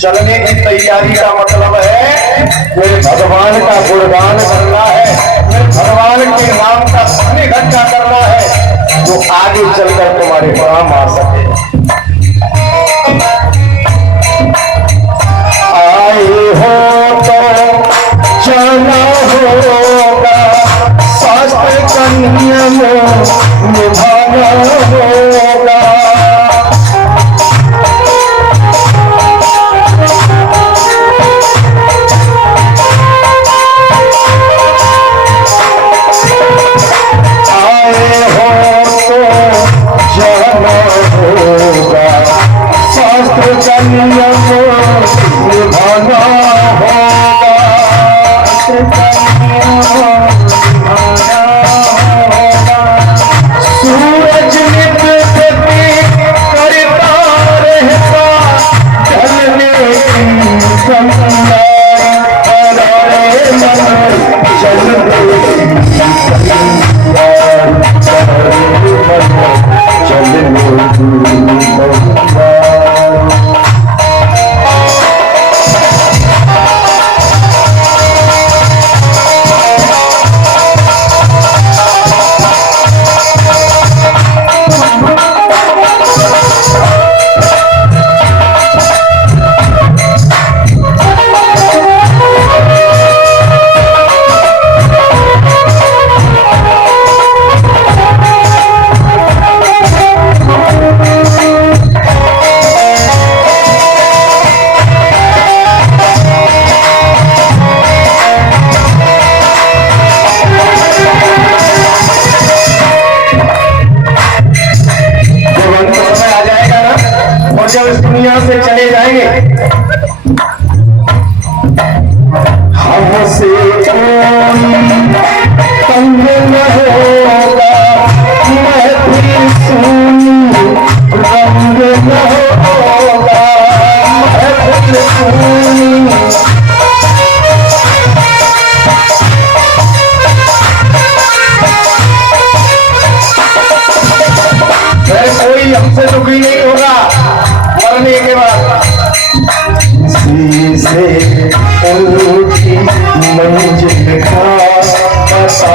चलने की तैयारी का मतलब है मेरे भगवान का गुणगान करना है, मेरे भगवान के नाम का धन इकट्ठा करना है जो आगे चलकर तुम्हारे काम आ सके। आए हो तो जाना होगा, शास्त्र का नियम निभाना होगा। जब इस दुनिया से चले जाएंगे हमसे तंग न होगा, महफिल सुनी रंग न होगा, महफिल सुनी कोई हमसे दुखी नहीं होगा मरने के बाद। से उनकी मंजिल का पता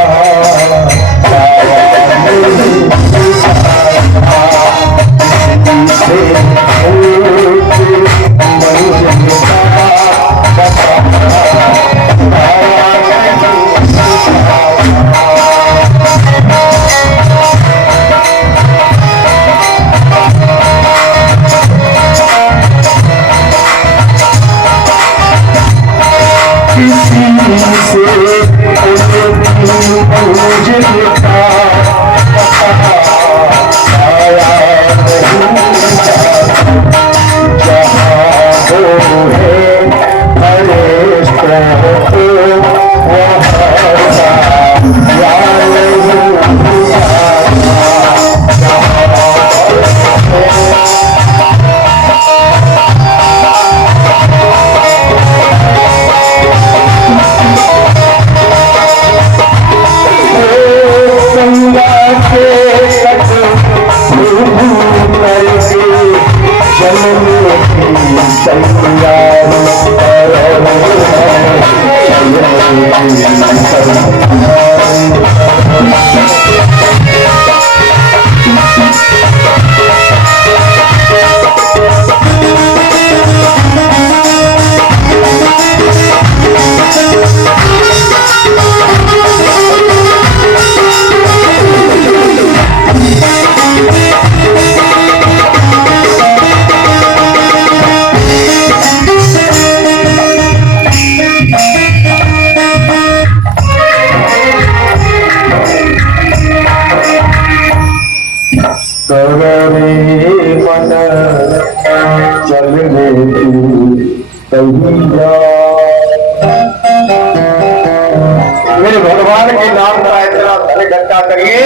मेरे भगवान के नाम का इतना धन इकट्ठा करिए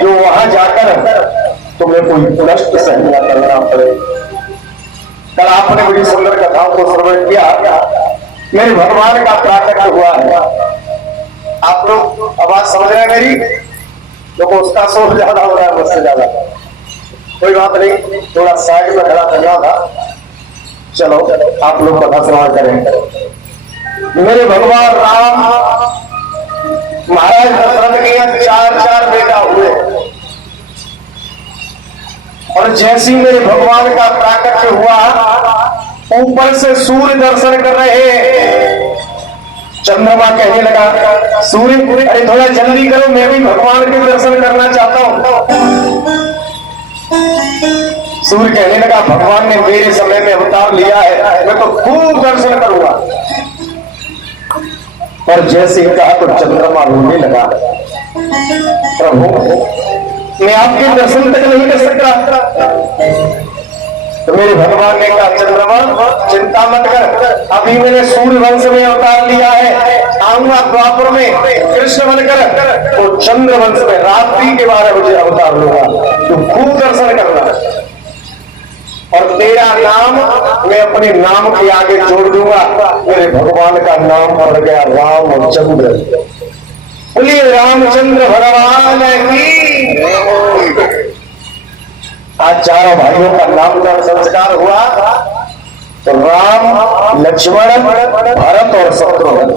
जो वहां जाकर तुम्हें कोई कष्ट सहना करना पड़े। कल आपने बड़ी सुंदर कथाओं को श्रवण किया, मेरे भगवान का प्राकट्य हुआ है। आप लोग आवाज समझ रहे हैं मेरी? देखो उसका शोर ज्यादा हो रहा है मुझसे ज्यादा, कोई बात नहीं, थोड़ा साइड में खड़ा करना था। चलो आप लोग कथा श्रवण करें। मेरे भगवान राम महाराज दशरथ के 4 बेटा हुए, और जैसी मेरे भगवान का प्राकट्य हुआ, ऊपर से सूर्य दर्शन कर रहे। चंद्रमा कहने लगा, सूर्य अरे थोड़ा जल्दी करो, मैं भी भगवान के दर्शन करना चाहता हूं। सूर्य कहने लगा, भगवान ने मेरे समय में अवतार लिया है, मैं तो खूब दर्शन करूंगा। और जैसे ही कहा तो चंद्रमा रोने लगा, प्रभु मैं आपके दर्शन तक नहीं कर सकता। तो मेरे भगवान ने कहा, चंद्रमा चिंता मत कर, अभी मैंने सूर्य वंश में अवतार लिया है, आऊंगा द्वापर में कृष्ण बनकर, तो चंद्र वंश में रात्रि के 12 बजे अवतार लूंगा, तो खूब दर्शन करना, और तेरा नाम मैं अपने नाम के आगे जोड़ दूंगा। मेरे भगवान का नाम पड़ गया रामचंद्र। बोलिए रामचंद्र भगवान की। आज चारों भाइयों का नामकरण संस्कार हुआ, तो राम, लक्ष्मण, भरत और शत्रुघ्न।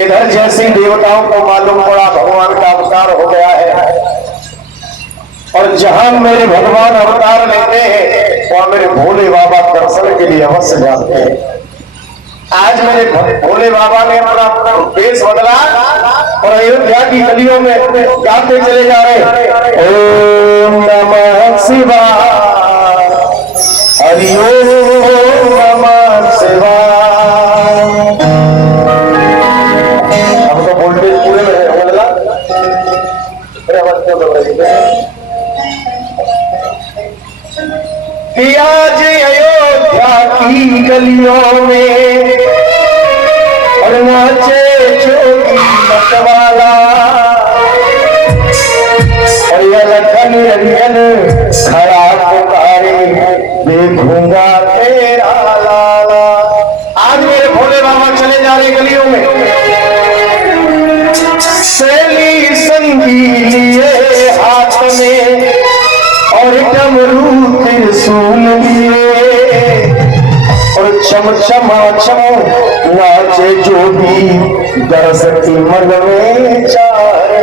इधर जैसी देवताओं को मालूम पड़ा भगवान का अवतार हो गया है, और जहां मेरे भगवान अवतार लेते हैं वहां मेरे भोले बाबा दर्शन के लिए अवश्य जाते हैं। आज मेरे भोले बाबा ने अपना वेश बदला और अयोध्या की गलियों में गाते चले जा रहे, ओम नमः शिवाय, हरि ओम नमः शिवाय। अब तो वोल्टेज पूरे में है, कि आज अयोध्या की गलियों में और नाचे जोगी मतवाला, और यह लखन रंजन खड़ा पुकारे, देखूंगा तेरा लाला। आज मेरे भोले बाबा चले जा रहे गलियों में, सैली संगी लिए हाथ में, और डमरू त्रिशूल लिए, और छम छमा छम नाचे जोगी, दरसती मन में चाहे।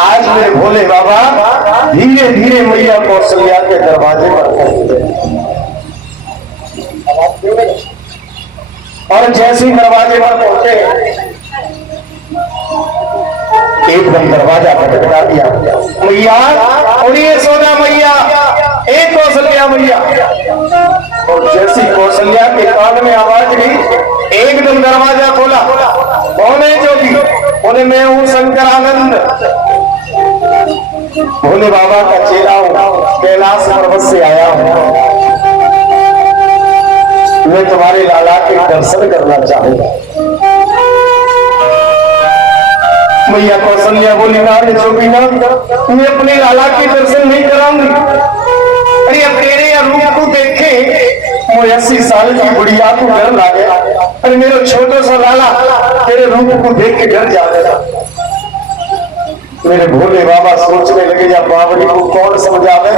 आज मेरे भोले बाबा धीरे धीरे मैया कौशल्या के दरवाजे पर पहुंचे, और जैसे ही दरवाजे पर पहुंचे एकदम दरवाजा खटखटा दिया। मैया, और ये सोना मैया, एक कौशल्या मैया। और जैसी कौशल्या के कान में आवाज गई, एकदम दरवाजा खोला। कौन है जोगी? बोले मैं हूं शंकरानंद, भोले बाबा का चेला हूं, कैलाश पर्वत से आया हूं, मैं तुम्हारे लाला के दर्शन करना चाहूंगा। मैया कौशल्या बोली, ना जोगी ना, मैं अपने लाला के दर्शन नहीं कराऊंगी। अरे अब तेरे रूप को देखे वो 80 साल की बुढ़िया को डर लगे, अरे मेरा छोटा सा लाला तेरे रूप को देख के डर जाएगा। मेरे भोले बाबा सोचने लगे, या बावली को कौन समझावे,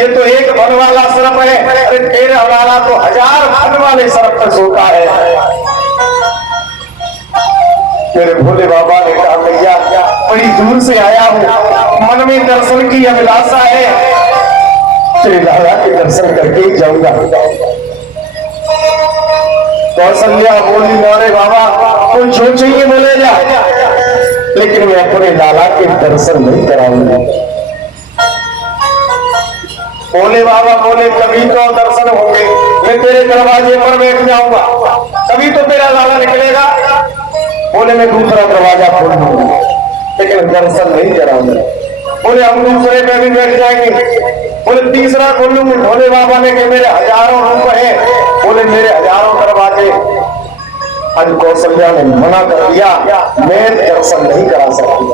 ये तो एक वन वाला सर्प है, अरे तेरा लाला तो 1000 वन वाले सर्प पर सोता है। मेरे भोले बाबा ने कहा, भैया बड़ी दूर से आया हूं, मन में दर्शन की अभिलाषा है, तेरे लाला के दर्शन करके ही जाऊंगा। कौशल्या बोली, नारे बाबा कोई जो चाहिए बोले जा, लेकिन मैं अपने लाला के दर्शन नहीं कराऊंगा। भोले बाबा बोले, कभी तो दर्शन होंगे, मैं तेरे दरवाजे पर बैठ जाऊंगा, कभी तो तेरा लाला निकलेगा। बोले मैं दूसरा दरवाजा खोल दूंगा, लेकिन दर्शन नहीं कराऊंगा। बोले हम दूसरे पे भी बैठ जाएंगे, बोले तीसरा खोल लूंगी। भोले बाबा ने कहा मेरे हजारों रूप है। बोले मेरे हजारों दरवाजे। आज कौशल्या ने मना कर दिया, मैं दर्शन नहीं करा सकती।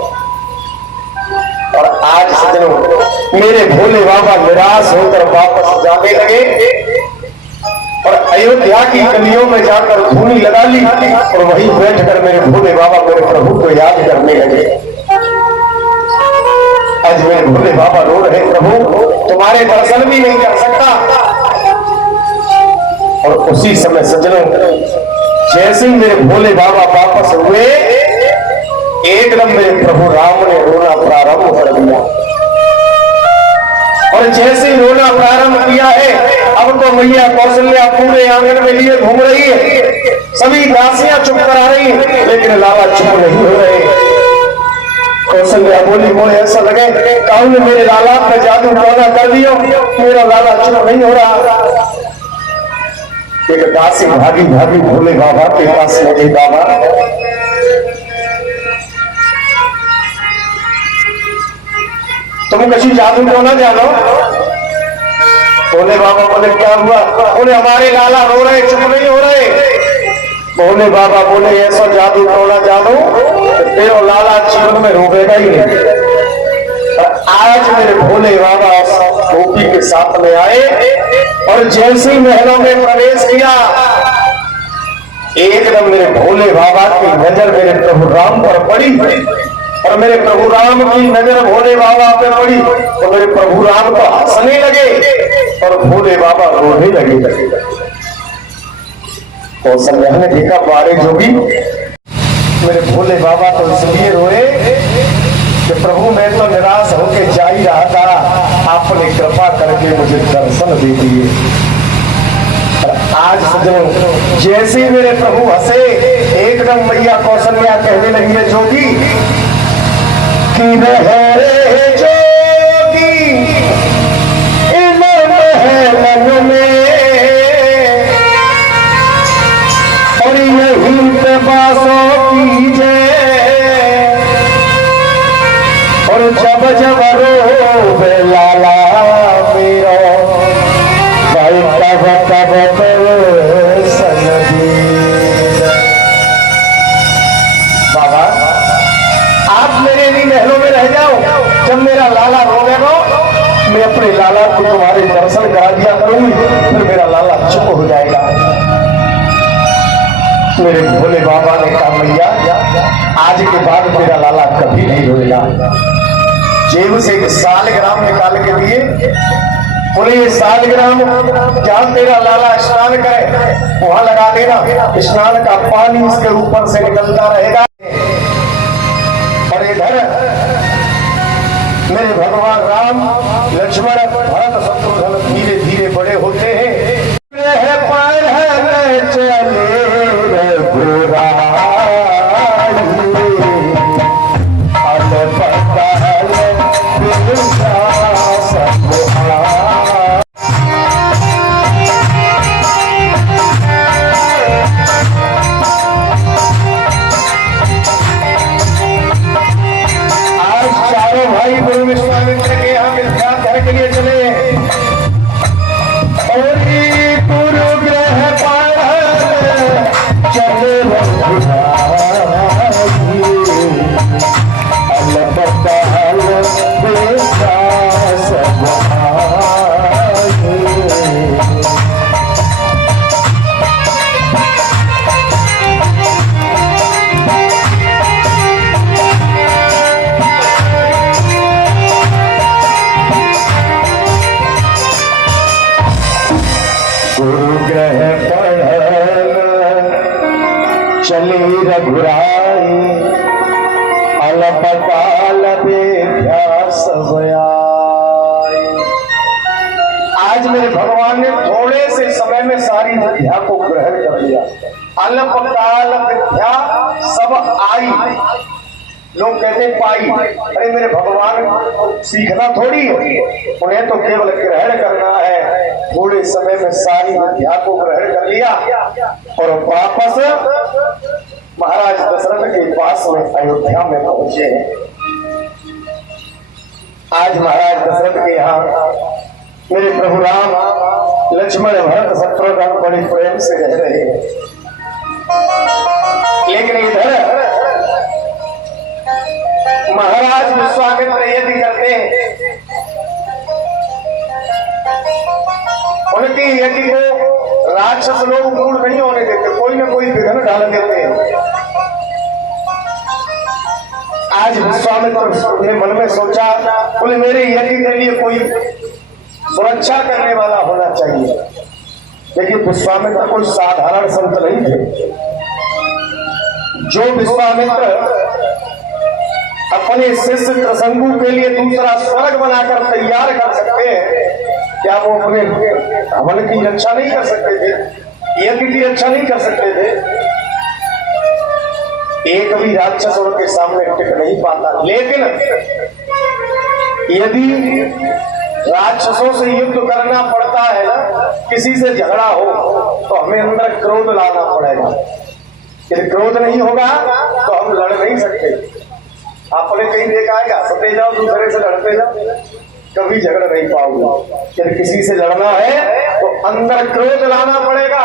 और आज सज्जनों मेरे भोले बाबा निराश होकर वापस जाने लगे और अयोध्या की गलियों में जाकर धूनी लगा ली और वहीं बैठकर मेरे भोले बाबा मेरे प्रभु को याद करने लगे। आज मेरे भोले बाबा रो रहे, प्रभु तुम्हारे दर्शन भी नहीं कर सकता। और उसी समय सज्जनों जैसे ही मेरे भोले बाबा वापस हुए, एकदम मेरे प्रभु राम ने रोना प्रारंभ कर दिया। और जैसे ही रोना प्रारंभ किया है, अब तो मैया कौशल्या पूरे आंगन में लिए घूम रही है। सभी दासियां चुप करा रही हैं, लेकिन लाला चुप नहीं हो रहे। कौशल्या बोली, मुझे ऐसा लगे कौन ने मेरे लाला पे जादू टोना कर दिया, मेरा लाला चुप नहीं हो रहा। एक दासी भागी भागी भोले बाबा के पास लगे, बाबा तुम किसी जादू को ना जानो। भोले बाबा बोले क्या हुआ? बोले हमारे लाला रो रहे, चुप नहीं हो रहे। भोले बाबा बोले ऐसा जादू टोना जानो तेरा लाला जीवन में रोकेगा ही नहीं। आज मेरे भोले बाबा गोपी के साथ में आए और जैसे ही महलों में प्रवेश किया, एकदम मेरे भोले बाबा की नजर मेरे प्रभु राम पर पड़ी और मेरे प्रभु राम की नजर भोले बाबा पे पड़ी तो मेरे प्रभु राम को हंसने लगे और भोले बाबा रोने लगे। कौशल्या ने देखा, बारे जोगी मेरे भोले बाबा तो इसलिए रोए कि प्रभु मैं तो निराश होकर जा ही रहा था, आपने कृपा करके मुझे दर्शन दे दिए। आज सज्जनों जैसे मेरे प्रभु हंसे, एकदम मैया कौशल्या कहने लगी है, जोगी कि रहे जोगी इन महलन में और यही पे बासों कीजे और जब जब रोवे लाला मेरा भाई तब तब सनदी। बाबा आप मेरे लिए महलों में रह जाओ, जब मेरा लाला रोवेगा मैं अपने लाला को तुम्हारे दर्शन करा दिया करूंगी, फिर मेरा लाला चुप हो जाएगा। मेरे भोले बाबा ने कहा, मैया आज के बाद मेरा लाला कभी नहीं रोएगा। जेब से एक सालग्राम निकाल के लिए बोले, ये सालग्राम जहां तेरा लाला स्नान करे वहां लगा देना, स्नान का पानी इसके ऊपर से निकलता रहेगा। और इधर मेरे भगवान राम लक्ष्मण भरत शत्रुघ्न धीरे धीरे बड़े होते हैं। चले रघुराई अलपकाल बेभ्यास भयाई। आज मेरे भगवान ने थोड़े से समय में सारी विद्या को ग्रहण कर लिया। अल्पकाल विद्या सब आई, लोग कहते पाई। अरे मेरे भगवान सीखना थोड़ी है, उन्हें तो केवल ग्रहण करना है। थोड़े समय में सारी विद्या को ग्रहण कर लिया और वापस महाराज दशरथ के पास में अयोध्या में पहुंचे। आज महाराज दशरथ के यहाँ प्रभु राम लक्ष्मण भरत शत्रुघ्न बड़े प्रेम से रह रहे हैं, लेकिन इधर महाराज विश्वामित्र यदि करते हैं उनकी यज्ञ को राक्षस लोग पूर्ण नहीं होने देते, कोई ना कोई विघ्न डाल देते हैं। आज विश्वामित्र ने मन में सोचा, बोले मेरे यज्ञ के लिए कोई सुरक्षा करने वाला होना चाहिए। लेकिन विश्वामित्र कोई साधारण संत नहीं थे। जो विश्वामित्र अपने शिष्य त्रसंगु के लिए दूसरा स्वर्ग बनाकर तैयार कर सकते हैं, क्या वो अपने हवन की रक्षा नहीं कर सकते थे, यज्ञ की रक्षा नहीं कर सकते थे? एक भी राक्षस उनके सामने टिक नहीं पाता। लेकिन यदि राक्षसों से युद्ध करना पड़ता है ना, किसी से झगड़ा हो तो हमें अंदर क्रोध लाना पड़ेगा। यदि क्रोध नहीं होगा तो हम लड़ नहीं सकते। आपने कहीं देखा है, हंसते जाओ दूसरे से लड़ते जाओ, कभी झगड़ नहीं पाओगे। यदि किसी से लड़ना है तो अंदर क्रोध लाना पड़ेगा।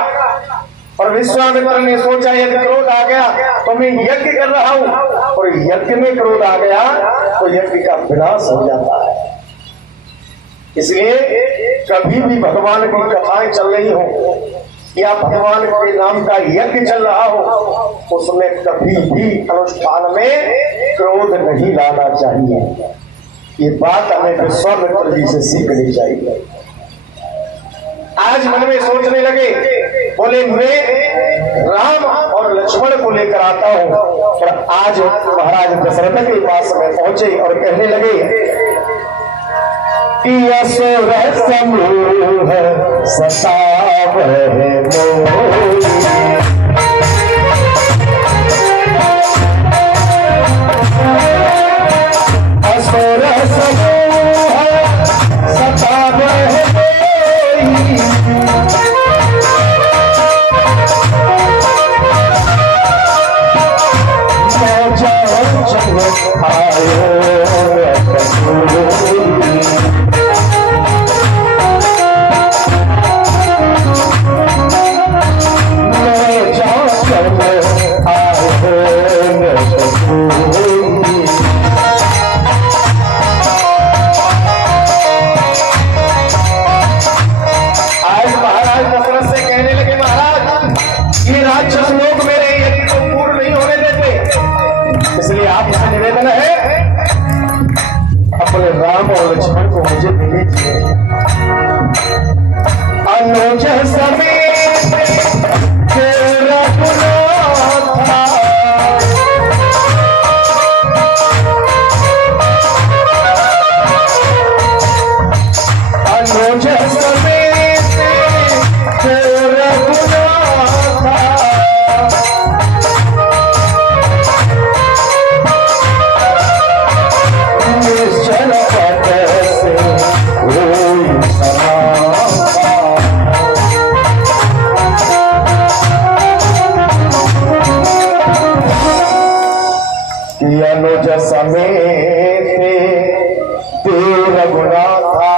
और विश्वामित्र ने सोचा यदि क्रोध आ गया तो मैं यज्ञ कर रहा हूं, और यज्ञ में क्रोध आ गया तो यज्ञ का विनाश हो जाता है। इसलिए कभी भी भगवान की कथाएं चल रही हो या भगवान के नाम का यज्ञ चल रहा हो, उसमें कभी भी अनुष्ठान में क्रोध नहीं लाना चाहिए। ये बात हमें विश्वामित्र जी से सीखनी चाहिए। आज मन में सोचने लगे, बोले मैं राम और लक्ष्मण को लेकर आता हूं। और आज महाराज दशरथ के पास में पहुंचे और कहने लगे, असुर समूह सतावह मोहि, असुर समूह सतावह मोहि, मैं जाऊं जब आयो राम और लक्ष्मण को मुझे दे दीजिए। अनुज समेत अनुज समेत अनुज समेत रघुनाथा,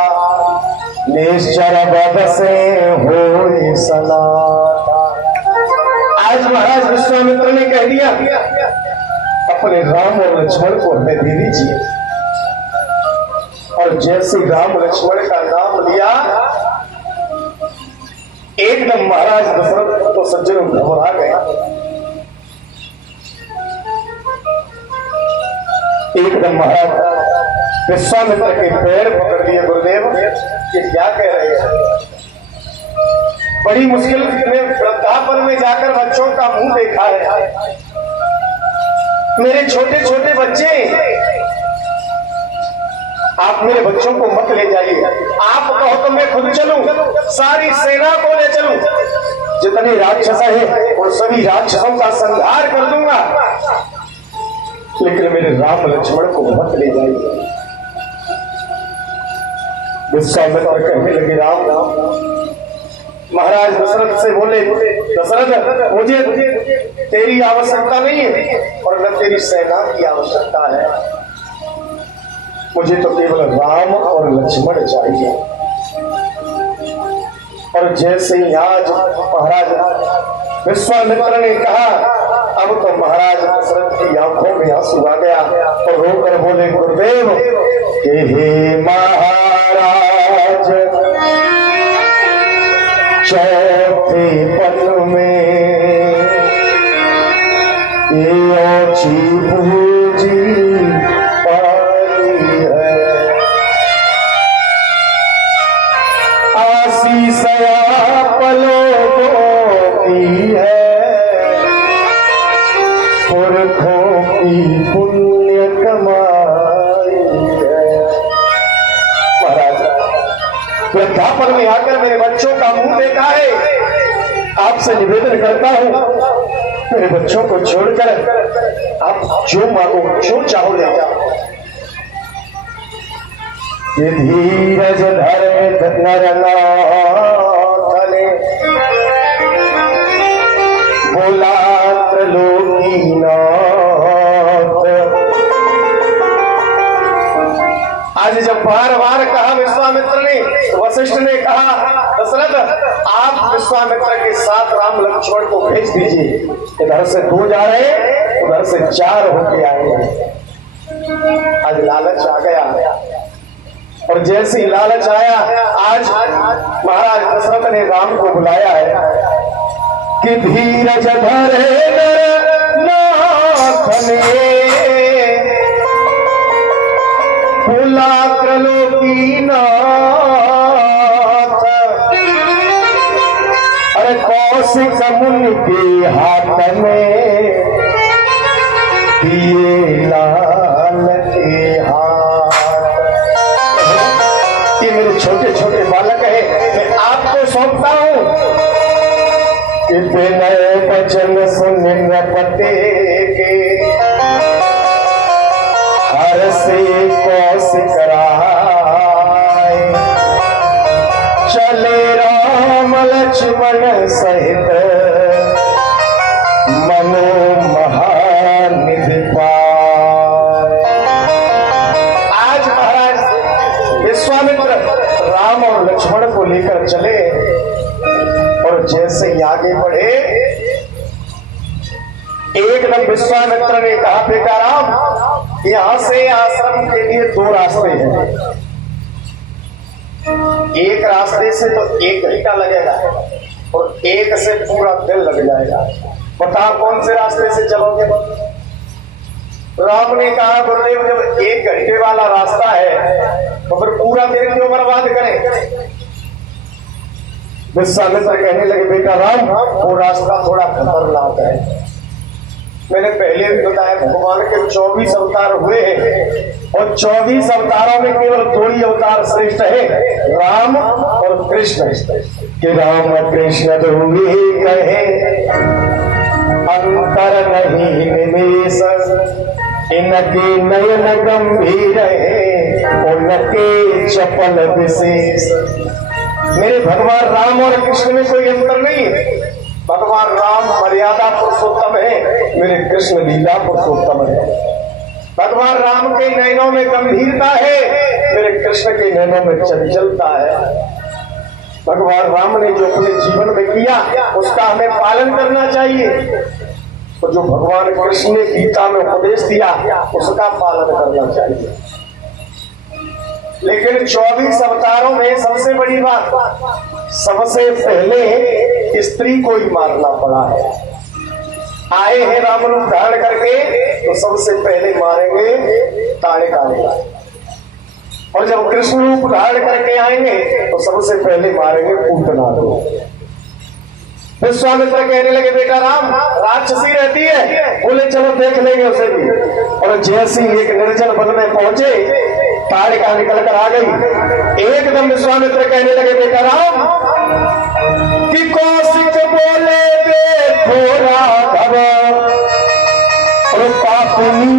निश्चर बद से हो सनाथा। आज महाराज विश्वामित्र ने कह दिया, अपने राम और लक्ष्मण को हमें दे दीजिए। और जैसे राम लक्ष्मण का नाम लिया, एकदम महाराज दशरथ तो सज्जनों घबरा गया। एकदम महाराज विश्वामित्र के पैर पकड़ लिए, गुरुदेव ये क्या कह रहे हैं? बड़ी मुश्किल में वृद्धापन में जाकर बच्चों का मुंह देखा है, मेरे छोटे छोटे बच्चे, आप मेरे बच्चों को मत ले जाइए। आप कहो तो मैं खुद चलूं, सारी सेना को ले चलूं, जितने राक्षस हैं और सभी राक्षसों का संहार कर दूंगा, लेकिन मेरे राम लक्ष्मण को मत ले जाइए। विश्वामित्र कहने लगे, राम महाराज दशरथ से बोले, दशरथ मुझे तेरी आवश्यकता नहीं है और न तेरी सेना की आवश्यकता है, मुझे तो केवल राम और लक्ष्मण चाहिए। और जैसे ही आज महाराज विश्वामित्र ने कहा, अब तो महाराज दशरथ की आंखों में आंसू आ गया और रोकर बोले, गुरुदेव हे महाराज, चौथे पल में ओछी पूजी पाई है, आशीष पलों की है, पुरखों की पुण्य कमाई है। महाराज, वृद्धापन में आकर मेरे बच्चों का मुंह देखा है, आपसे निवेदन करता हूं, मेरे बच्चों को छोड़कर आप जो मांगो, जो चाहो ले जाओ। ये धीरज धरे नरनाथ ने बोला त्रिलोकीनाथ। आज जब बार बार कहा विश्वामित्र ने, वशिष्ठ ने कहा, दशरथ आप विश्वामित्र के साथ राम लक्ष्मण को भेज दीजिए, इधर से 2 जा रहे हैं, उधर से 4 होके आए। आज लालच आ गया, और जैसे ही लालच आया, आज महाराज दशरथ ने राम को बुलाया है कि धीरज धरे नरनाथ ने बोला त्रिलोकीनाथ। अरे कौशिक मुनि के हाथ में दिए लाल के हाथ। ये मेरे छोटे छोटे बालक है, मैं आपको सौंपता हूं कि विनय वचन सुन पते के हर से कौशिक राय, चले राम लक्ष्मण सहित मनो महानिधि पाय। आज महाराज विश्वामित्र राम और लक्ष्मण को लेकर चले, और जैसे ही आगे बढ़े, एकदम विश्वामित्र ने कहा, बेटा राम, यहां से आश्रम के लिए 2 रास्ते हैं। एक रास्ते से तो 1 घंटा लगेगा और एक से पूरा दिन लग जाएगा। बताओ कौन से रास्ते से चलोगे? राम ने कहा, गुरुदेव जब 1 घंटे वाला रास्ता है तो फिर पूरा दिन क्यों बर्बाद करें? विश्वामित्र कहने लगे, बेटा राम, वो रास्ता थोड़ा खतरनाक है। मैंने पहले भी बताया, भगवान के 24 अवतार हुए हैं, और 24 अवतारों में केवल 2 ही अवतार श्रेष्ठ है, राम और कृष्ण। कि राम कृष्ण दोहे कहे अंतर नहीं निमेष, इनके नयन गंभीर है, उनके चपल विशेष। मेरे भगवान राम और कृष्ण में कोई अंतर नहीं है। भगवान राम मर्यादा पुरुषोत्तम है, मेरे कृष्ण लीला पुरुषोत्तम है। भगवान राम के नैनों में गंभीरता है, मेरे कृष्ण के नैनों में चंचलता है। भगवान राम ने जो अपने जीवन में किया उसका हमें पालन करना चाहिए, तो जो भगवान कृष्ण ने गीता में उपदेश दिया उसका पालन करना चाहिए। लेकिन 24 अवतारों में सबसे बड़ी बात, सबसे पहले स्त्री को ही मारना पड़ा है। आए हैं राम रूप धारण करके, तो सबसे पहले मारेंगे ताड़िका को, और जब कृष्ण रूप धारण करके आएंगे तो सबसे पहले मारेंगे पूतना को। विश्वामित्र कहने लगे, बेटा राम, राक्षसी रहती है। बोले चलो देख लेंगे उसे भी। और जैसे ही एक निर्जन वन में पहुंचे, ताड़िका निकल कर आ गई। एकदम विश्वामित्र कहने लगे, बेटा राम, कि कौशिक बोले देखो राघव, और पापनी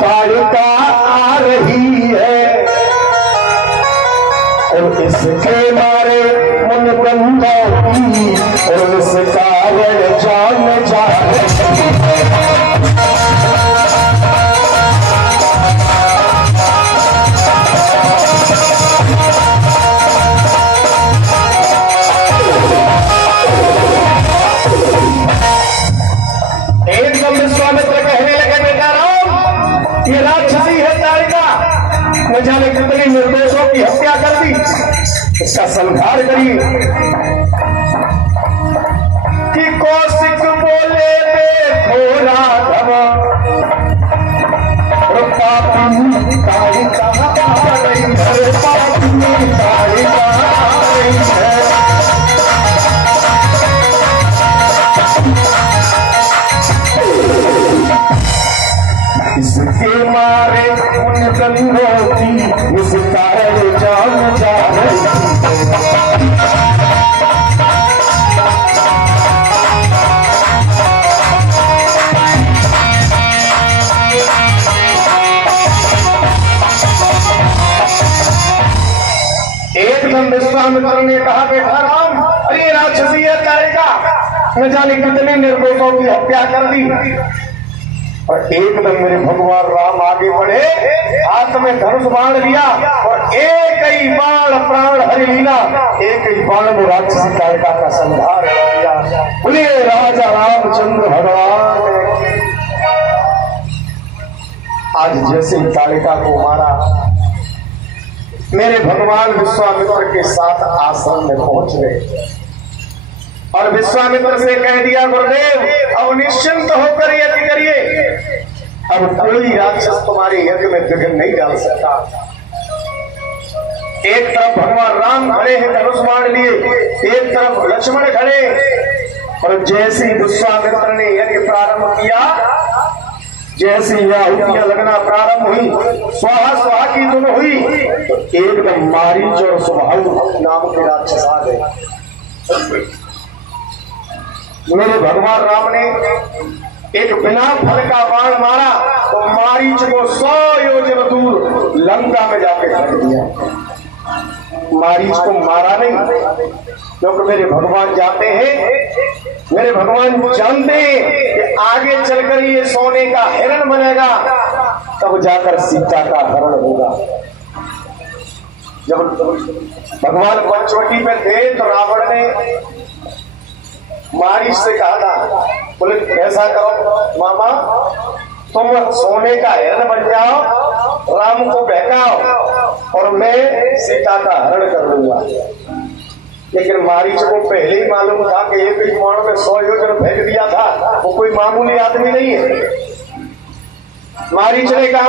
ताड़िका आ रही है, और इसके मारे मन बंदा और इस कारण जान जाए। इसका संहार करिए। कि कौशिक बोले देखो राघव पापी कालिका इसके मारे उन गंगों की इस कारण जान जा रही। एकदम विश्वामित्र ने कहा बेटा राम, अरे राक्षसी करेगा, न जाने कितने निर्दोषों की हत्या कर दी। और एकदम मेरे भगवान राम आगे बढ़े, हाथ में धनुष बाण लिया और एक ही बाण प्राण हरि लीला, एक ही बाण में राक्षसी कालिका का संहार किया। बोले राजा रामचंद्र भगवान। आज जैसे ही कालिका को मारा, मेरे भगवान विश्वामित्र के साथ आश्रम में पहुंच गए और विश्वामित्र से कह दिया गुरुदेव अब निश्चिंत होकर यज्ञ करिए, अब कोई राक्षस तुम्हारे यज्ञ में विघ्न नहीं डाल सकता। एक तरफ भगवान राम खड़े हैं धनुष बाण लिए, एक तरफ लक्ष्मण खड़े, और जैसे ही विश्वामित्र ने यज्ञ प्रारंभ किया, जैसे आहुतियां लगना प्रारंभ हुई, स्वाहा स्वाहा की धुन हुई, तो एकदम मारीच और सुबाहु नाम के राक्षस आ गए। मेरे भगवान राम ने एक बिना फल का बाण मारा तो मारीच को 100 योजन दूर लंका में जाके फेंक दिया। मारीच को मारा नहीं, क्योंकि मेरे भगवान जाते हैं, मेरे भगवान जानते हैं कि आगे चलकर ये सोने का हिरण बनेगा, तब जाकर सीता का हरण होगा। जब भगवान पंचवटी पे थे तो रावण ने मारीच से कहा था, बोले ऐसा करो मामा, तुम सोने का हिरण बन जाओ, राम को बहकाओ और मैं सीता का हरण कर लूंगा। लेकिन मारीच को पहले ही मालूम था कि एक ही बाण में 100 योजन फेंक दिया था, वो कोई मामूली आदमी नहीं है। मारीच ने कहा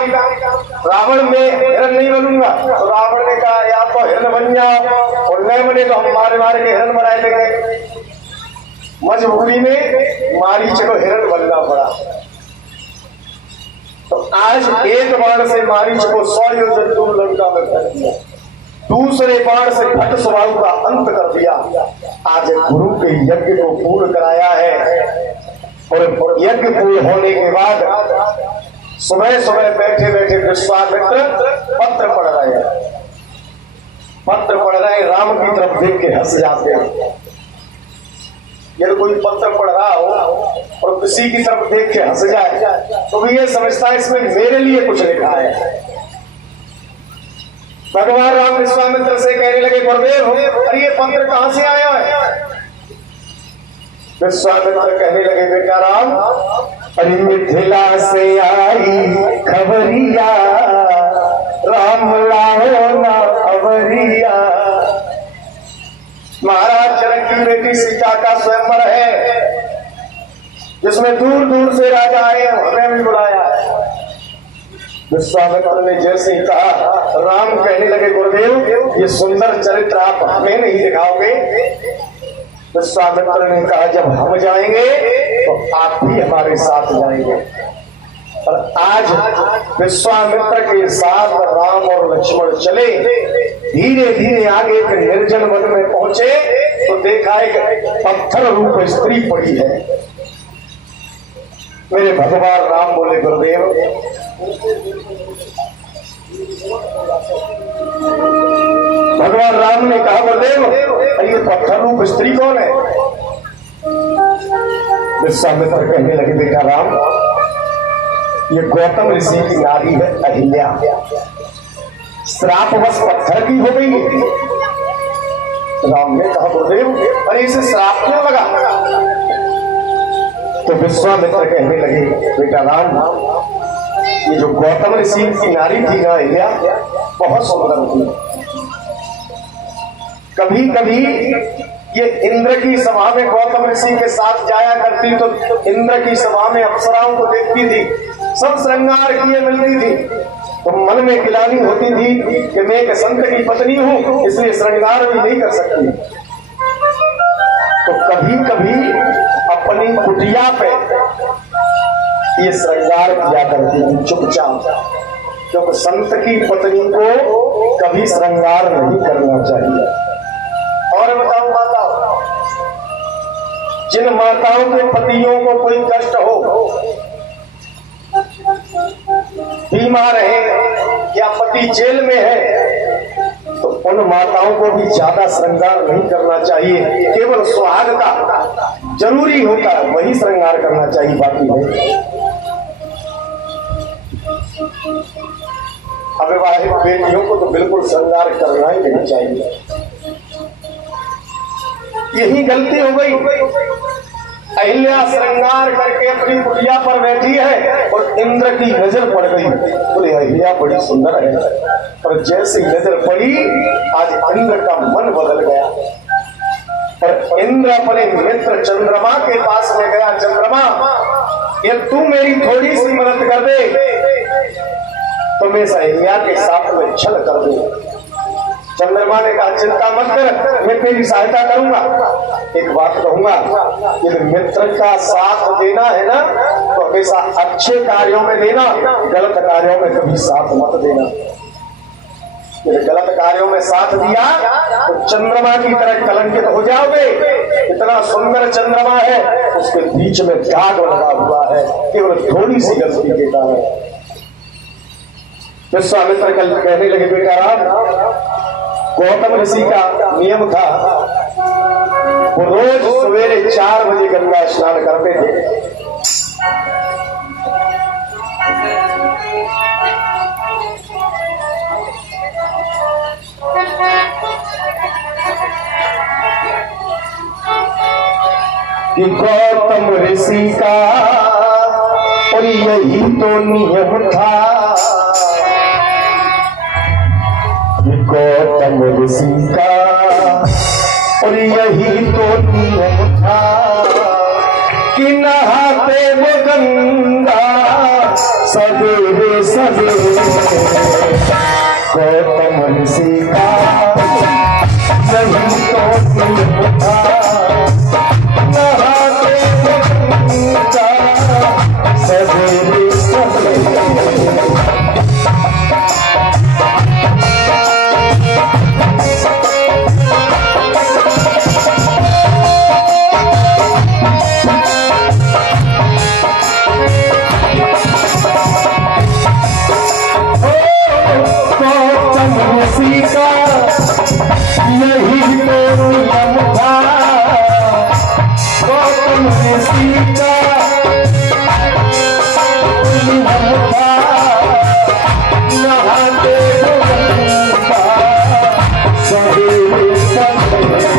रावण में हिरण नहीं बनूंगा, तो रावण ने कहा या तो हिरण बन जाओ और नहीं बने तो हम मारे मारे के हिरण बनाए देंगे। मजबूरी में मारीच को हिरण बनना पड़ा। तो आज एक बाण से मारीच को 100 योजन दूर लंका में फेंक दिया, दूसरे बाण से घट स्वभाव का अंत कर दिया। आज गुरु के यज्ञ को पूर्ण कराया है और यज्ञ पूर्ण होने के बाद सुबह सुबह बैठे बैठे विश्वामित्र पत्र पढ़ रहे हैं, पत्र पढ़ रहे हैं, राम की तरफ देख के हंस जाते हैं। यदि कोई पत्र पढ़ रहा हो और किसी की तरफ देख के हंस जाए तो भी ये समझता है इसमें मेरे लिए कुछ लिखा है। भगवान राम विश्वामित्र से कहने लगे गुरुदेव अरे ये पत्र कहां से आया है? विश्वामित्र कहने लगे बेटा राम, अरे मिथिला से आई खबरिया, राम लाओ ना खबरिया। महाराज जनक की बेटी सीता का स्वयंवर है, जिसमें दूर दूर से राजा आए, हमें भी बुलाया है। विश्वामित्र ने जैसे ही कहा, राम कहने लगे गुरुदेव ये सुंदर चरित्र आप हमें नहीं दिखाओगे? विश्वामित्र ने कहा जब हम जाएंगे तो आप भी हमारे साथ जाएंगे। और आज विश्वामित्र के साथ राम और लक्ष्मण चले, धीरे धीरे आगे एक निर्जन वन में पहुंचे तो देखा एक पत्थर रूप स्त्री पड़ी है। मेरे भगवान राम बोले गुरुदेव भगवान राम ने कहा गुरुदेव ये पत्थर रूप स्त्री कौन है? विश्वामित्र कहने लगे बेटा राम ये गौतम ऋषि की नारी है अहिल्या, श्रापवश पत्थर की हो गई है। राम ने कहा गुरुदेव अरे इसे श्राप क्यों लगा? तो विश्वामित्र कहने लगे बेटा राम ये जो गौतम ऋषि की नारी थी ना अहिल्या बहुत सुंदर थी, कभी कभी ये इंद्र की सभा में गौतम ऋषि के साथ जाया करती तो इंद्र की सभा में अप्सराओं को देखती थी, सब श्रृंगार किए मिलती थी, तो मन में गिलानी होती थी कि मैं एक संत की पत्नी हूं, इसलिए श्रृंगार भी नहीं कर सकती। तो कभी कभी अपनी कुटिया पे ये श्रृंगार किया करती थी चुपचाप, क्योंकि संत की पत्नी को कभी श्रृंगार नहीं करना चाहिए। और बताऊं माताओं, जिन माताओं के पतियों को कोई कष्ट हो, बीमार है या पति जेल में है, तो उन माताओं को भी ज्यादा श्रृंगार नहीं करना चाहिए। केवल सुहाग का जरूरी होता है वही श्रृंगार करना चाहिए, बाकी नहीं। अविवाहित बेटियों को तो बिल्कुल श्रृंगार करना ही नहीं चाहिए। यही गलती हो गई। अहिल्या श्रृंगार करके अपनी कुटिया पर बैठी है और इंद्र की नजर पड़ गई, बोले अहिल्या बड़ी सुंदर है, पर जैसे नजर पड़ी आज इंद्र का मन बदल गया। पर इंद्र अपने मित्र चंद्रमा के पास में गया, चंद्रमा ये तू मेरी थोड़ी सी मदद कर दे तो मैं अहिल्या के साथ में छल कर दूं। चंद्रमा ने कहा चिंता मत कर, मैं तेरी सहायता करूंगा। एक बात कहूंगा, यदि मित्र का साथ देना है ना तो हमेशा अच्छे कार्यों में देना, गलत कार्यों में कभी साथ मत देना। यदि गलत कार्यों में साथ दिया तो चंद्रमा की तरह कलंकित हो जाओगे। इतना सुंदर चंद्रमा है, उसके बीच में दाग लगा हुआ है केवल थोड़ी सी गलती के कारण। विश्वामित्र कल कहने लगे बेटा राम, गौतम ऋषि का नियम था, वो रोज सवेरे 4 बजे गंगा स्नान करते थे। कि गौतम ऋषि का और यही तो नियम था, गौतम ऋषि का और यही तो नियम था कि नहाते वो गंगा सवेरे सवेरे। गौतम ऋषि का यही तो नियम था, नहाते वो गंगा सवेरे सवेरे। यही तो नियम था, गौतम ऋषि का नियम था, नहाते गंगा सवेरे सवेरे।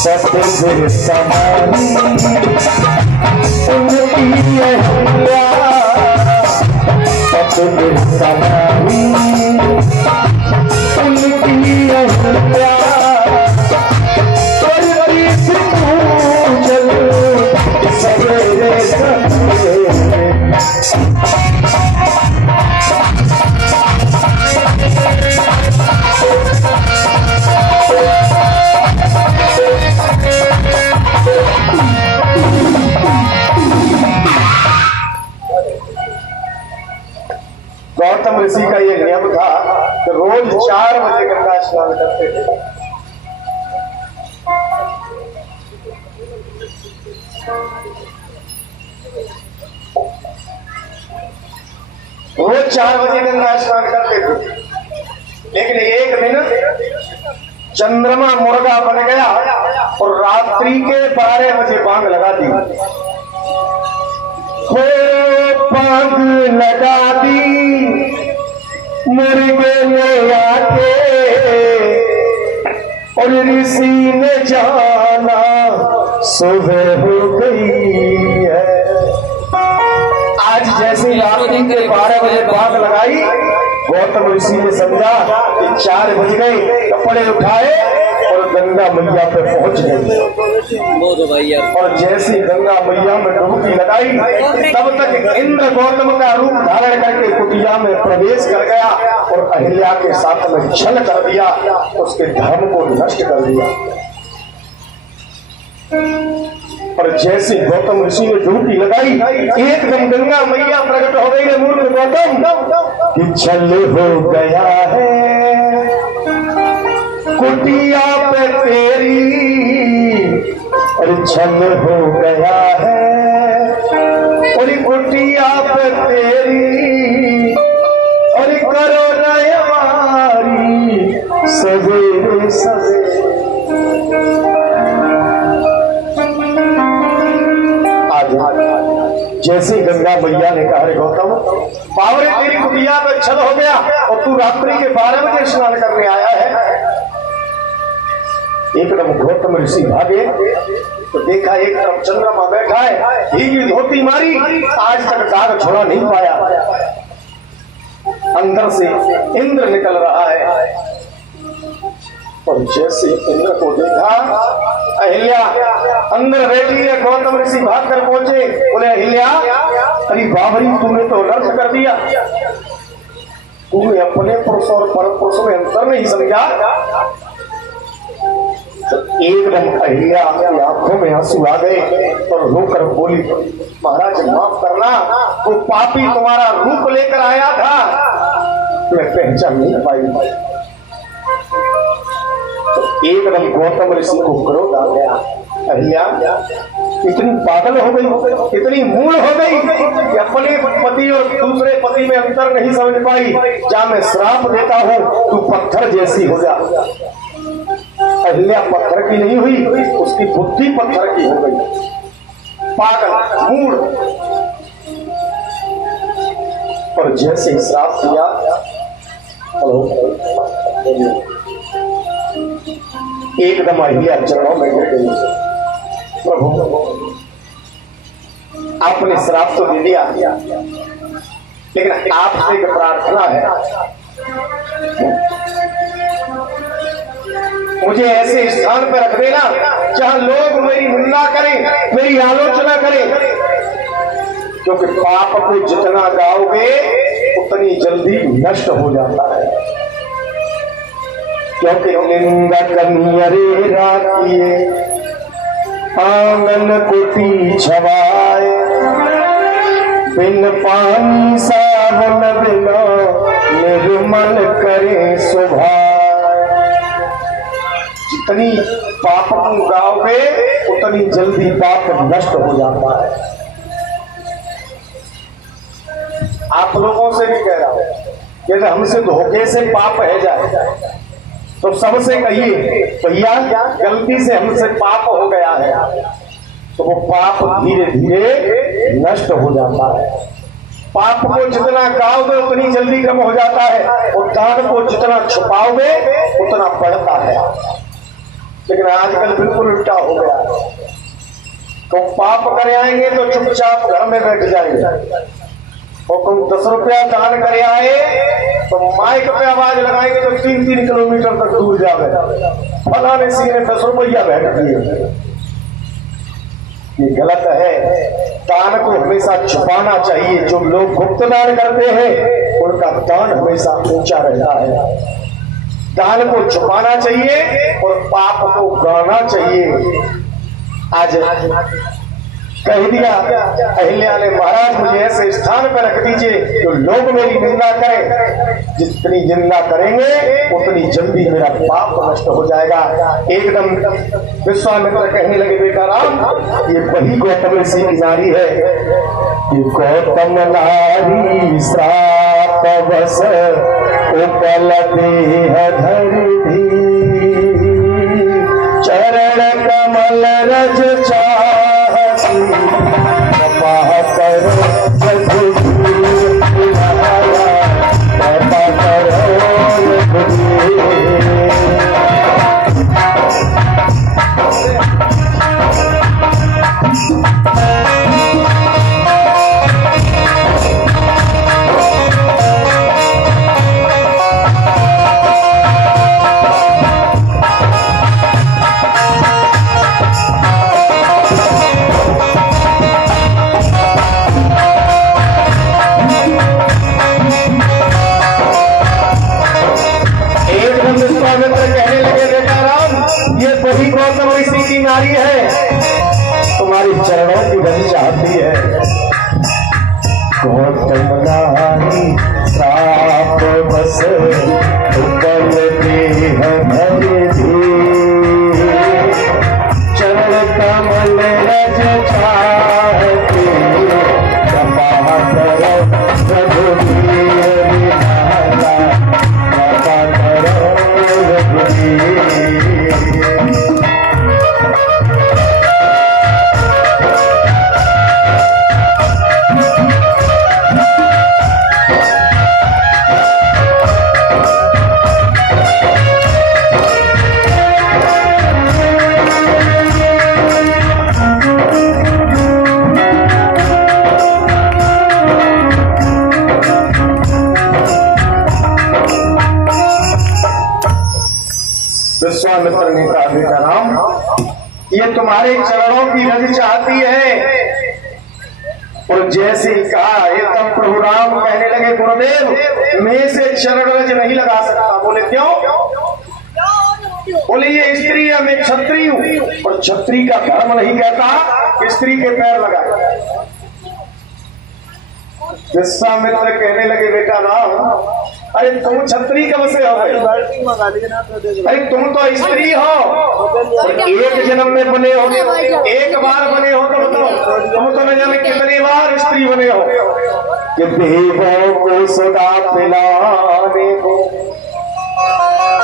सतगुरु समानी उनकी अहिल्या, सतगुरु समानी उनकी अहिल्या, करती पूजन सवेरे सवेरे। गौतम ऋषि का ये नियम था कि रोज 4 बजे गंगा स्नान करते थे। रोज 4 बजे गंगा स्नान करते थे। लेकिन एक दिन चंद्रमा मुर्गा बन गया और रात्रि के 12 बजे बांग लगा दी। हो बांग लगा दी मुर्गे ने आके और ऋषि ने जाना सुबह हो गई है। आज जैसे रात्रि के 12 बजे बांग लगाई, गौतम ऋषि ने समझा कि 4 बज गए, कपड़े उठाए और गंगा मैया पे पहुंच गए। और जैसी गंगा मैया में डुबकी लगाई, तब तक इंद्र गौतम का रूप धारण करके कुटिया में प्रवेश कर गया और अहिल्या के साथ में छल कर दिया, उसके धर्म को नष्ट कर दिया। और जैसे गौतम ऋषि ने डुबकी लगाई, एकदम गंगा मैया प्रकट हो गई। मूर्ख गौतम कि छल हो गया है कुटिया पे तेरी, और छल हो गया है और कुटिया पे तेरी, और करो न हमारी सवेरे सवेरे। जैसे गंगा मैया ने कहा, गौतम पावरे तेरी कुटिया पे छल हो गया और तू रात्रि के 12 बजे स्नान करने आया है। एकदम गौतम ऋषि भागे तो देखा एक तरफ चंद्रमा बैठा है, भीगी धोती मारी, आज तक दाग छोड़ा नहीं पाया। अंदर से इंद्र निकल रहा है और जैसे इंद्र को देखा, अहिल्या अंदर बैठी है। गौतम ऋषि भाग कर पहुंचे, बोले अहिल्या अरे बाबरी तूने तो नर्क कर दिया, तूने अपने पुरुष और पर पुरुष में अंतर नहीं समझा। तो एकदम अहिल्या की आंखों में आंसू आ गए और रोकर बोली, महाराज माफ करना, वो पापी तुम्हारा रूप लेकर आया था, मैं पहचान नहीं पाई। एकदम गौतम ऋषि को क्रोध आ गया, अहिल्या इतनी पागल हो गई, इतनी मूल हो गई कि अपने पति और दूसरे पति में अंतर नहीं समझ पाई। जा मैं श्राप देता हूं, तू पत्थर जैसी हो जा। अहिल्या पत्थर की नहीं हुई, उसकी बुद्धि पत्थर की हो गई, पागल मूड। और जैसे श्राप दिया, एकदम अहिल्या चरणों में गिर गई, प्रभु आपने श्राप तो दे दिया, लेकिन आपसे एक प्रार्थना है, मुझे ऐसे स्थान पर रख देना जहां लोग मेरी निंदा करें, मेरी आलोचना करें, क्योंकि पाप को जितना गाओगे उतनी जल्दी नष्ट हो जाता है। क्योंकि निंदा कनियरे राखिए आंगन कुटी छवाए, बिन पानी सावन बिना निर्मल करे सुभाए। जितनी पाप तुम गाओगे उतनी जल्दी पाप नष्ट हो जाता है। आप लोगों से भी कह रहा हूं, यदि हमसे धोखे से पाप है जाए तो सबसे कहिए भैया गलती से हमसे पाप हो गया है, तो वो पाप धीरे धीरे नष्ट हो जाता है। पाप को जितना गाओगे उतनी जल्दी कम हो जाता है, और दान को जितना छुपाओगे उतना बढ़ता है। लेकिन आजकल बिल्कुल उल्टा हो गया है, तो पाप कर आएंगे तो चुपचाप घर में बैठ जाएंगे, और तुम 10 रुपया दान कर आए तो माइक पे आवाज लगाएंगे तो 3-3 किलोमीटर तक दूर जावे, फलाने सी ने 10 रुपया बैठ दिए। ये गलत है। दान को हमेशा छुपाना चाहिए। जो लोग गुप्त दान करते हैं उनका दान हमेशा ऊंचा रहता है। दान को छुपाना चाहिए और पाप को गाना चाहिए। आज कह दिया अहिल्या ने, महाराज मुझे ऐसे स्थान पर रख दीजिए जो लोग मेरी निंदा करें, जितनी निंदा करेंगे उतनी जल्दी मेरा पाप नष्ट हो जाएगा। एकदम विश्वामित्र कहने लगे, बेटा राम ये वही गौतम ऋषि की नारी है, ये गौतम नारी श्राप बस उपलती है धरती, चरण कमल रज चाहती, कृपा करो रघुवीर लाला, कृपा करो रघुवीर। कहने लगे बेटा राम, ये वही गौतम ऋषि की नारी है, तुम्हारी चरणों की गति चाहती है। गौतम नारी श्राप बस उपलती है धरती, चरण कमल रज चाहती, कृपा करो रघुवीर लाला, कृपा करो रघुवीर। विश्वामित्र ने कहा बेटा राम, ये तुम्हारे चरणों की रज चाहती है। और जैसे ही कहा एकदम प्रभु राम कहने लगे गुरुदेव मैं से चरण रज नहीं लगा सकता। बोले क्यों? बोले ये स्त्री है, मैं क्षत्रिय हूं, और क्षत्रिय का धर्म नहीं कहता स्त्री के पैर लगाए। विश्वामित्र कहने लगे बेटा राम, अरे तुम क्षत्रिय कब से हो गए? अरे तुम तो स्त्री हो, एक जन्म में बने हो, एक बार बने हो तो बताओ, तुम तो न जाने कितनी बार स्त्री बने हो। कि देवों को सुधा पिलाने को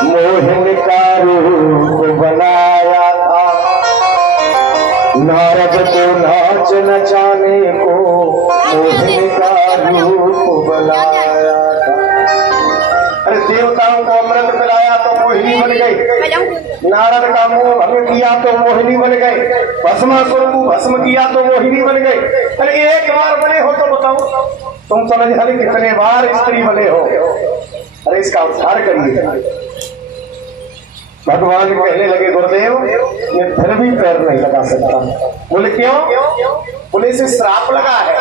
मोहन का रूप बनाया था, नारद को नाच नचाने को मोहन का रूप बनाया था। अरे देवताओं को अमृत पिलाया तो मोहिनी बन गई, नारद का मुंह भंग किया तो मोहिनी बन गए, भस्मासुर को भस्म किया तो मोहिनी बन गए। अरे एक बार बने हो तो बताओ, तुम समझ अरे कितने बार स्त्री बने हो? अरे इसका उद्धार करिए। भगवान कहने लगे गुरुदेव मैं फिर भी पैर नहीं लगा सकता। बोले क्यों? बोले इसे श्राप लगा है।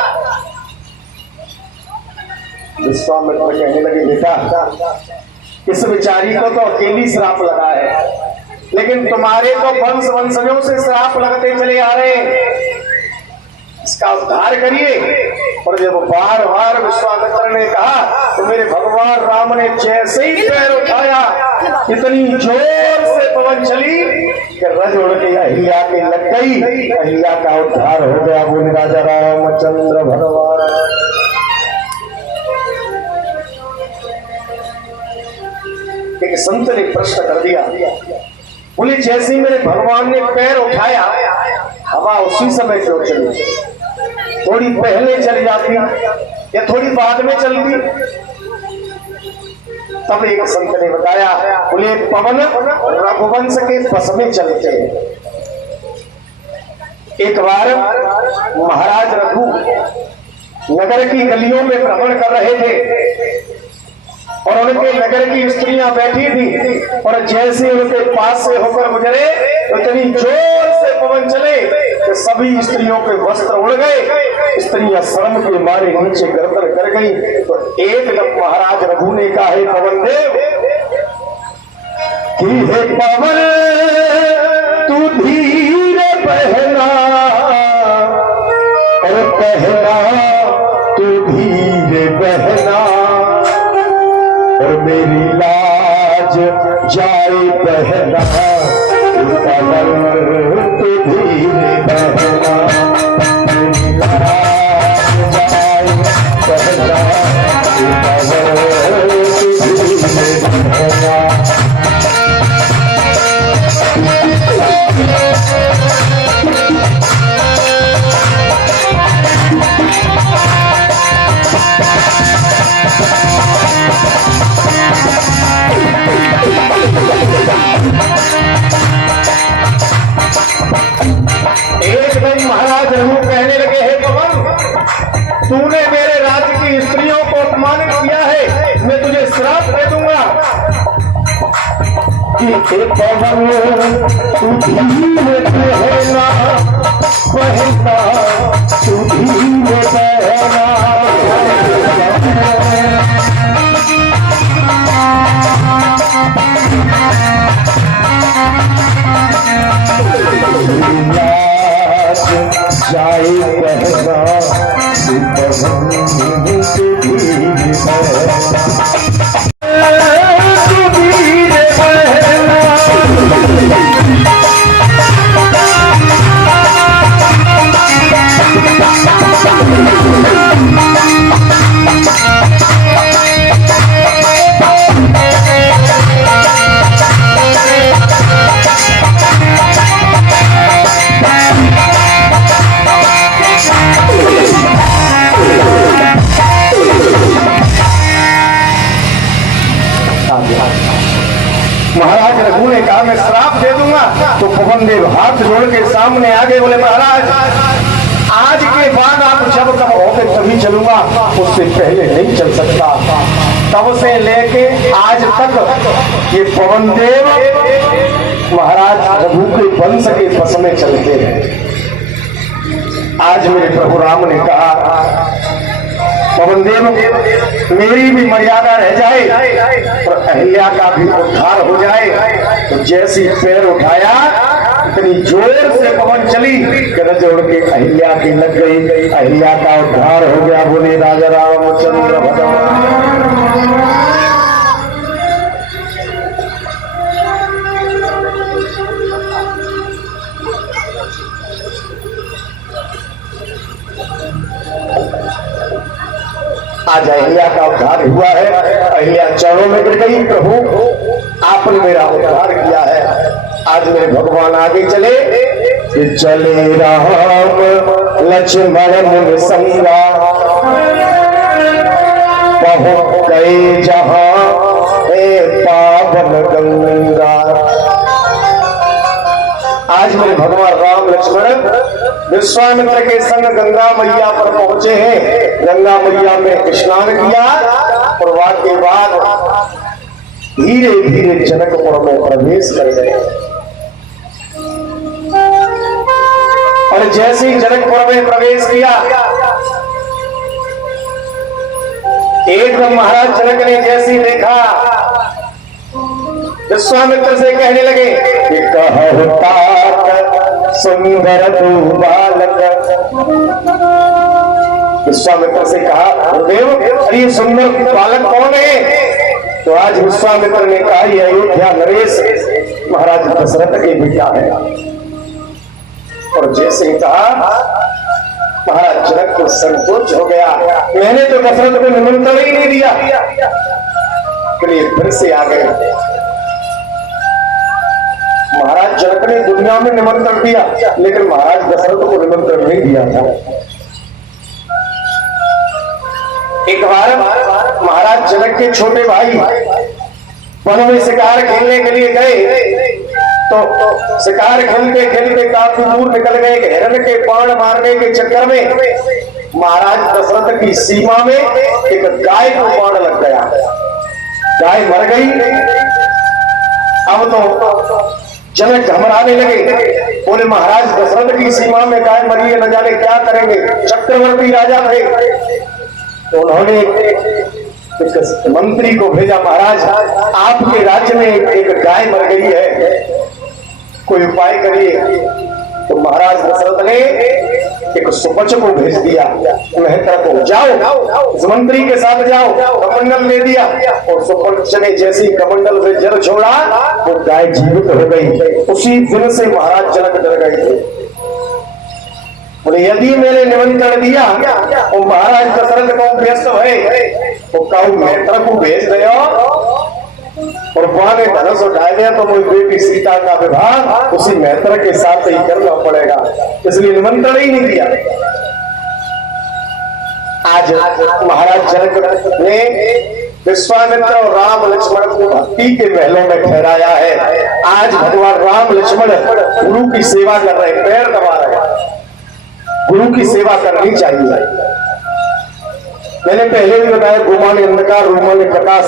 विश्वामित्र कहने लगे बेटा इस बेचारी को तो अकेली श्राप लगा है, लेकिन तुम्हारे तो वंश वंशजों से श्राप लगते चले आ रहे हैं, इसका उद्धार करिए। और जब बार बार विश्वामित्र ने कहा तो मेरे भगवान राम ने जैसे ही पैर उठाया इतनी जोर से पवन चली कि रज उड़ के अहिल्या के लग गई, अहिल्या का उद्धार हो गया। बोले राजा रामचंद्र भगवान। एक संत ने प्रश्न कर दिया, बोले जैसे मेरे भगवान ने पैर उठाया हवा उसी समय क्यों चली? थोड़ी पहले चल जाती या थोड़ी बाद में चलती? तब एक संत ने बताया, बोले पवन रघुवंश के बस में चलते हैं। एक बार महाराज रघु नगर की गलियों में भ्रमण कर रहे थे और उनके नगर की स्त्रियां बैठी थी, और जैसे उनके पास से होकर गुजरे तो इतनी जोर से पवन चले कि सभी स्त्रियों के वस्त्र उड़ गए। स्त्रियां शर्म के मारे नीचे गर्दन कर गई। तो एक जब महाराज रघु ने कहा हे पवन देव कि हे पवन तू धीरे बहना, और पहना तू धीरे बहना, और मेरी लाज जाए बहना, तू धीरे बहना, मेरी लाज जाए बहना, तू धीरे कि पवन तू धीरे बहना बहना तू धीरे बहना जाए कहना तू पवन तू धीरे महाराज रघु ने कहा मैं श्राप दे दूंगा। तो पवन देव हाथ जोड़ के सामने आ गए, बोले महाराज आज के बाद आप जब तक होगे तभी चलूंगा, उससे पहले नहीं चल सकता। तब से लेके आज तक ये पवन देव महाराज रघु के वंश के बस में चलते हैं। आज मेरे प्रभु राम ने कहा पवन देव मेरी भी मर्यादा रह जाए और अहिल्या का भी उद्धार हो जाए। तो जैसी पैर उठाया इतनी जोर से पवन चली कर जोड़ के अहिल्या की लग गई। अहिल्या का उद्धार हो गया। बोले राजा रामचंद्र भगवान। आज अहिल्या का उद्धार हुआ है। अहिल्या चरणों में गिर गई, प्रभु आपने मेरा उद्धार किया है। आज मेरे भगवान आगे चले कि चले राम लक्ष्मण संगा पहुंच गए जहां पावन गंगा। आज मेरे भगवान राम लक्ष्मण विश्वामित्र के संग गंगा मैया पर पहुंचे हैं। गंगा मैया में स्नान किया और वाके बाद धीरे धीरे जनकपुर में प्रवेश कर गए। और जैसे ही जनकपुर में प्रवेश किया एकदम महाराज जनक ने जैसे देखा विश्वामित्र से कहने लगे कि कहु तात सुंदर तू बालक। विश्वामित्र से कहा गुरुदेव अरे ये सुंदर बालक कौन है? तो आज विश्वामित्र ने कहा ये अयोध्या नरेश महाराज दशरथ के बेटा है। और जैसे ही कहा महाराज जनक को संकोच हो गया। मैंने तो दशरथ को निमंत्रण ही नहीं दिया। फिर से आ गए। महाराज जनक ने दुनिया में निमंत्रण दिया लेकिन महाराज दशरथ को निमंत्रण नहीं दिया था। एक बार महाराज जनक के छोटे भाई वन में शिकार खेलने के लिए गए तो शिकार खेलते खेलते काफी दूर निकल गए। हिरण के बाण मारने के चक्कर में महाराज दशरथ की सीमा में एक गाय को बाण लग गया। गाय मर गई। अब तो जनक घबराने लगे। बोले महाराज दशरथ की सीमा में गाय मरी है, न जाने क्या करेंगे। चक्रवर्ती राजा थे तो उन्होंने एक मंत्री को भेजा, महाराज आपके राज्य में एक गाय मर गई है, कोई उपाय करिए। तो महाराज दशरथ ने एक सुपच को भेज दिया मेहतर को, जाओ उस मंत्री के साथ जाओ। कमंडल ले दिया और सुपच ने जैसे ही कमंडल से जल छोड़ा वो गाय जीवित हो गई। उसी दिन से महाराज जनक डर गए थे। बोले यदि मैंने निमंत्रण दिया और महाराज दशरथ को व्यस्त भय तो कहूं मेहतर को भेज दिया और वहां ने धनुष उठा दिया तो मेरी बेटी सीता का विवाह उसी मेहतर के साथ ही करना पड़ेगा, इसलिए निमंत्रण ही नहीं दिया। आज महाराज जनक ने विश्वामित्र और राम लक्ष्मण को भक्ति के महलों में ठहराया है। आज भगवान राम लक्ष्मण गुरु की सेवा कर रहे, पैर दबा रहे। गुरु की सेवा करनी चाहिए। मैंने पहले भी बताया, गुमान अंधकार रूमान प्रकाश,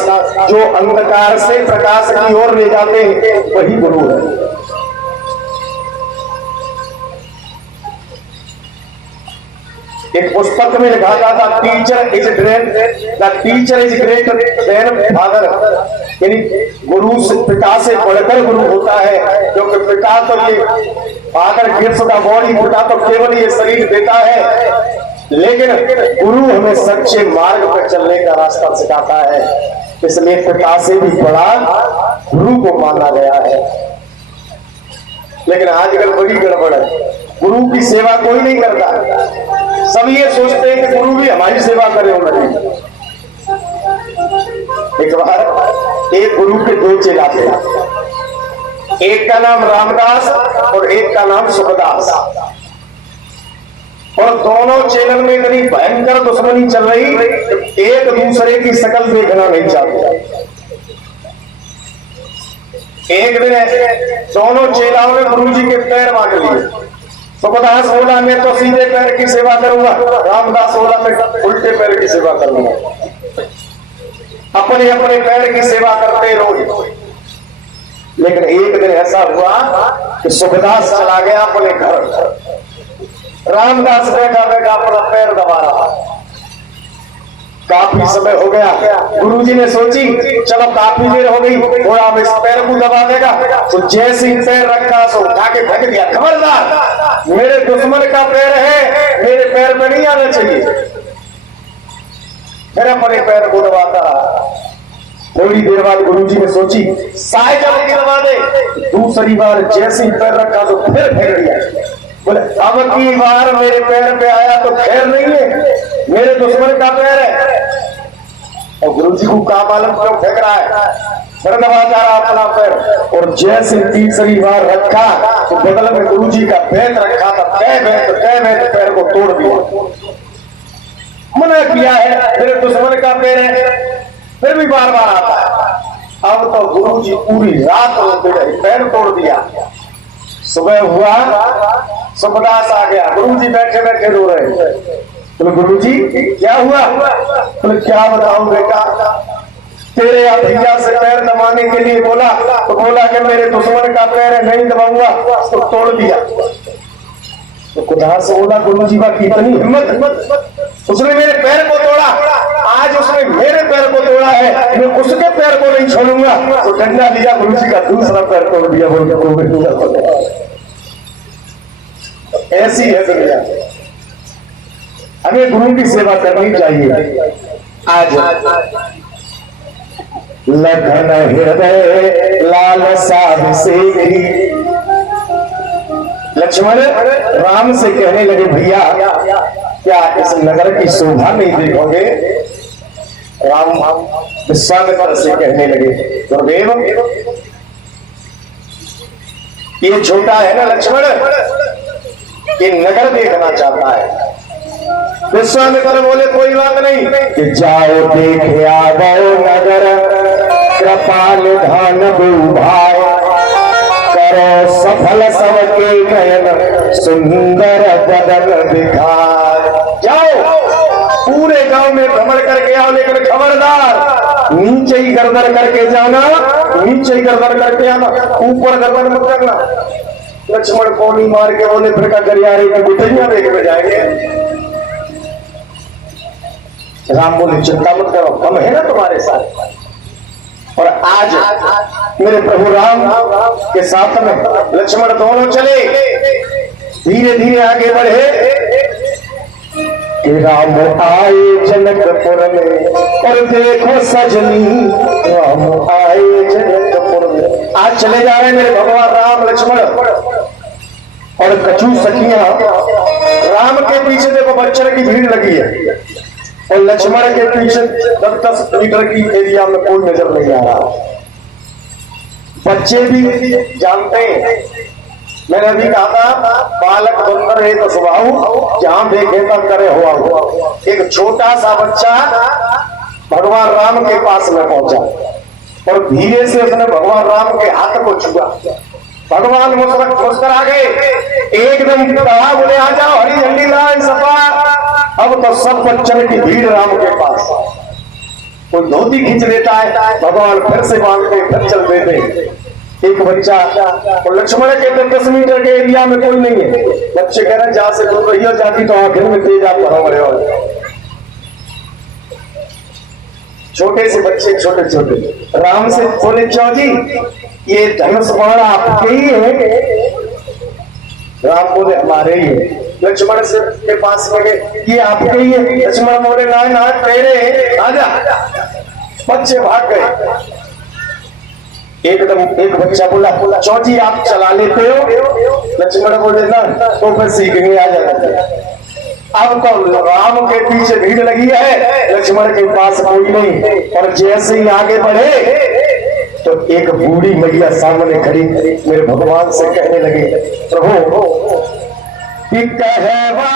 जो अंधकार से प्रकाश की ओर ले जाते हैं वही गुरु है। एक पुस्तक में लिखा था teacher is great, the teacher is great then father, यानी गुरु से, पिता से बढ़कर गुरु होता है, क्योंकि पिता तो ये फादर गिव्स द बॉडी, पिता तो केवल ये शरीर देता है, लेकिन गुरु हमें सच्चे मार्ग पर चलने का रास्ता सिखाता है। इसलिए पिता से भी बड़ा गुरु को माना गया है। लेकिन आजकल बड़ी गड़बड़ है, गुरु की सेवा कोई नहीं करता। सब ये सोचते हैं कि गुरु भी हमारी सेवा करे। एक बार एक गुरु के दो चेला थे, एक का नाम रामदास और एक का नाम सुखदास, और दोनों चेलन में इतनी भयंकर दुश्मनी चल रही, एक दूसरे की शकल देखना नहीं चाहते। एक दिन दोनों चेलाओं ने गुरु जी के पैर मांग लिए। सुखदास बोला मैं तो सीधे पैर की सेवा करूंगा, रामदास बोला मैं उल्टे पैर की सेवा करूंगा। अपने अपने पैर की सेवा करते रोज। लेकिन एक दिन ऐसा हुआ कि सुखदास चला गया अपने घर, रामदास बैठा बैठा अपना पैर दबा रहा। काफी समय हो गया, गुरुजी ने सोची चलो काफी देर हो गई, थोड़ा अब इस पैर को दबा देगा। तो जैसे ही पैर रखा सो उठा के फेंक दिया। खबरदार, मेरे दुश्मन का पैर है, मेरे पैर में नहीं आना चाहिए। फिर अपने पैर को दबाता। थोड़ी देर बाद गुरुजी ने सोची साइकिल की दबा दे। दूसरी बार जैसे ही पैर रखा तो फिर फेंक दिया। बोले अब की बार मेरे पैर पे आया तो खैर नहीं है, मेरे दुश्मन का पैर है। और गुरुजी को क्या मालूम क्यों फेंक रहा है, फिर दबा जा रहा अपना पैर। और जैसे तीसरी बार रखा तो बगल में गुरुजी का बेत रखा था, तय बेत पैर को तोड़ दिया। मना किया है, मेरे दुश्मन का पैर है, फिर भी बार बार आता है। अब तो गुरुजी पूरी रात रोते रहे, पैर तोड़ दिया। सुबह हुआ, सुखदास आ गया, गुरुजी बैठे बैठे रो रहे। तो गुरुजी क्या हुआ? तो क्या बताऊं बेटा, तेरे भैया से पैर दबाने के लिए बोला तो बोला कि मेरे दुश्मन का पैर है, नहीं दबाऊंगा, तो तोड़ दिया। तो खुदास बोला गुरुजी का कितनी हिम्मत, उसने मेरे पैर को तोड़ा, आज उसने मेरे पैर को तोड़ा है, मैं उसके पैर को नहीं छोड़ूंगा। तो डंडा लिया, गुरुजी का दूसरा पैर तोड़ दिया। ऐसी है दुनिया। हमें गुरु की सेवा करनी चाहिए। आज लखन हृदय लालसा से लक्ष्मण राम से कहने लगे भैया क्या इस नगर की शोभा नहीं देखोगे? राम विश्वामित्र से कहने लगे गुरुदेव ये छोटा है ना लक्ष्मण, ये नगर देखना चाहता है। विश्वामित्र बोले कोई बात नहीं, कि जाओ देख आवो नगर, कृपाल धान भाई, करो सफल सबके नयन, सुंदर बदन दिखाए। जाओ पूरे गांव में भ्रमण करके आओ, लेकिन खबरदार नीचे ही गर्दन करके जाना, नीचे ही गर्दन करके आना, ऊपर गर्दन मत करना। लक्ष्मण कोनी मार के बोले फिर का गरियारे का गुटैया देखने जाएंगे। राम बोले चिंता मत करो, हम है ना तुम्हारे साथ। और आज मेरे प्रभु राम के साथ में लक्ष्मण दोनों चले, धीरे धीरे आगे बढ़े। राम आए जनकपुर में और देखो सजनी, राम आए जनकपुर में। आज चले जा रहे मेरे भगवान राम लक्ष्मण और कछु सखियां। राम के पीछे देखो बच्चों की भीड़ लगी है, और लक्ष्मण के पीछे 10-10 मीटर की एरिया में कोई नजर नहीं आ रहा। बच्चे भी जानते हैं, मैंने अभी कहा था बालक बंदर है तो स्वभाव, जहां देखे तब करे हुआ। एक छोटा सा बच्चा भगवान राम के पास में पहुंचा और धीरे से उसने भगवान राम के हाथ को छुआ। भगवान मुस्कुरा गए, एकदम कहा बोले आ जाओ, हरी झंडी लाल सपा अब तो सब बच्चन की भीड़ राम के पास। कोई धोती खींच लेता है, भगवान फिर से बांधते फिर चल देते। एक बच्चा और लक्ष्मण कहते 10 मीटर के एरिया में कोई नहीं है। बच्चे कह रहे जहां से दूर रही हो जाती तो आखिर में तेज आप बड़े हो। छोटे से बच्चे छोटे छोटे राम से बोले क्यों जी ये धनुष बाण आपके ही है? राम बोले हमारे ही है। लक्ष्मण से के पास में गए, ये आपके ही है? लक्ष्मण बोले ना ना तेरे, आजा। बच्चे भाग गए। एकदम एक बच्चा बोला चौथी आप चला लेते हो? लक्ष्मण बोले ना तो फिर सीखेंगे, आ जाएगा। अब तो राम के पीछे भीड़ लगी है, लक्ष्मण के पास कोई नहीं। और जैसे ही आगे बढ़े तो एक बूढ़ी मैया सामने खड़ी मेरे भगवान से कहने लगे प्रभु कि कहवा